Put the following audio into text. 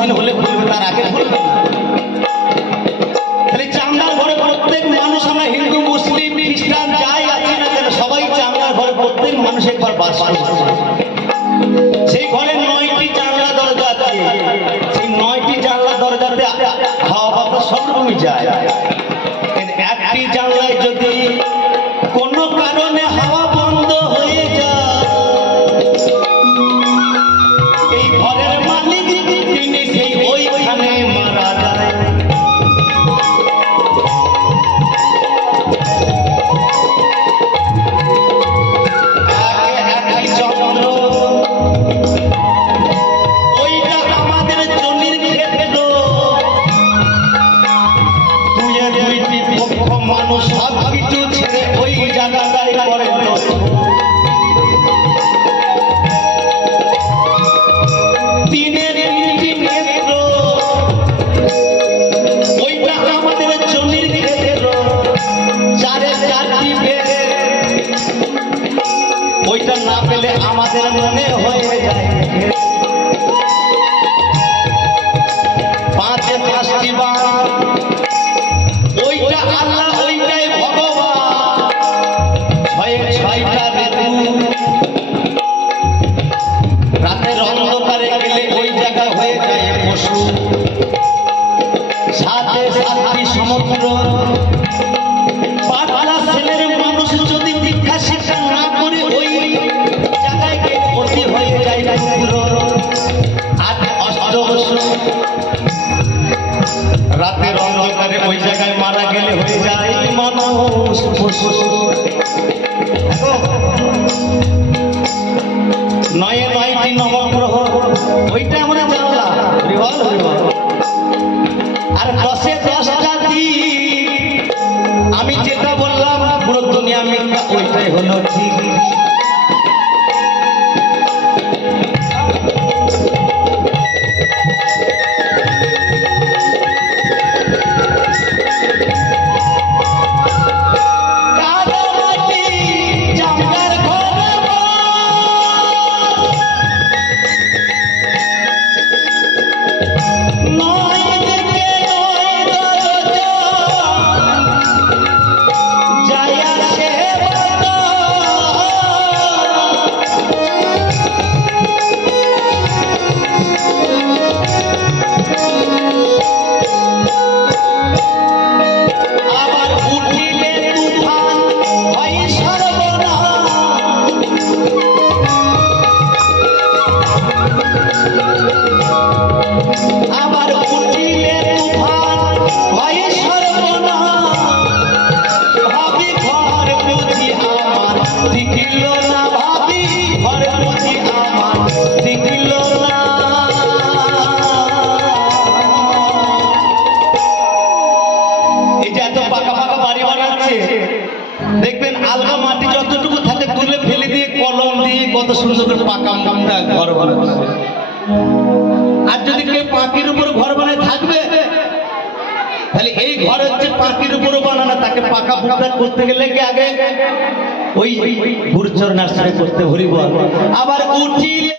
দিন হলে খুলবে, তার আগে খুলবে। তাহলে চামড়ার ঘরে প্রত্যেক মানুষ, আমরা হিন্দু মুসলিম খ্রিস্টান যাই আছি না কেন, সবাই চামড়ার ঘরে প্রত্যেক মানুষ একবার বাস করছে। সেই ঘরে 9টি জানলা দরজা আছে, সেই 9টি জানলা দরজাতে হাওয়া বাতাস সব রকমই যায়। একটি জানলায় যদি কোনো কারণে হাওয়া বন্ধ হয়ে যায়, এই ঘরের মালিক তিনি সেই ওইখানে মারা যায়। চন্দ্র ওইটা আমাদের জমির ক্ষেত্র, দুইটি পক্ষ মানুষ সব কিছু ছেড়ে ওই জায়গাটায় করে। তিনের তিনটি নেত্র, ওইটা আমাদের জমির ক্ষেত্র, চারে চারটি বেদ, ওইটা না পেলে আমাদের মনে হয়ে যায়। পাঁচে 5টি বার, ওইটা আল্লাহ, ওইটাই ভগবান। 6টা ঋতু, রাতের অন্ধকারে গেলে ওই জায়গা হয়ে যায় পশু। 7টি সমুদ্র, পাতলা ছেলের মানুষ যদি দীক্ষা শিক্ষা না করে ওই জায়গায় ক্ষতি হয়ে যায় পুরো। 8 অষ্টবসু, রাতের অন্ধকারে ওই জায়গায় মারা গেলে হয়ে যায় মানুষ পশু। 9টি নবগ্রহ, ওইটা আমরা জানলাম। আর 10টা দিক, আমি যেটা বললাম পুরো দুনিয়া মিথ্যা, ওইটাই হলো ঠিক। দেখবেন আলগা মাটি যতটুকু থাকে তুলে ফেলে দিয়ে কলম দিয়ে কত সুন্দর করে পাকা কামটা ঘর বানাচ্ছে। আর যদি কেউ পাখির উপর ঘর বানায় থাকবে, তাহলে এই ঘর হচ্ছে পাখির উপর বানানো, তাকে পাকা ফুটা করতে গেলে কি আগে ওই গুরুচর নার্সারি করতে হরিবল। আবার উঠিলে